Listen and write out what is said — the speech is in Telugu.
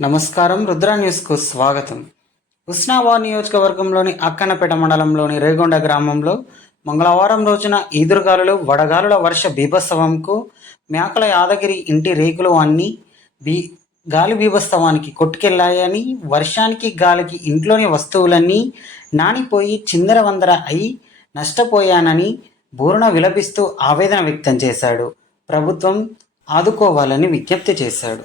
నమస్కారం. రుద్ర న్యూస్కు స్వాగతం. హుస్నాబాద్ నియోజకవర్గంలోని అక్కన్నపేట మండలంలోని రేగొండ గ్రామంలో మంగళవారం రోజున ఈదురుగాలులు వడగాలుల వర్ష బీభత్సవంకు మేకల యాదగిరి ఇంటి రేకులు అన్నీ గాలి బీభత్సవానికి కొట్టుకెళ్లాయని, వర్షానికి గాలికి ఇంట్లోని వస్తువులన్నీ నానిపోయి చిందరవందర అయి నష్టపోయానని బోరున విలపిస్తూ ఆవేదన వ్యక్తం చేశాడు. ప్రభుత్వం ఆదుకోవాలని విజ్ఞప్తి చేశాడు.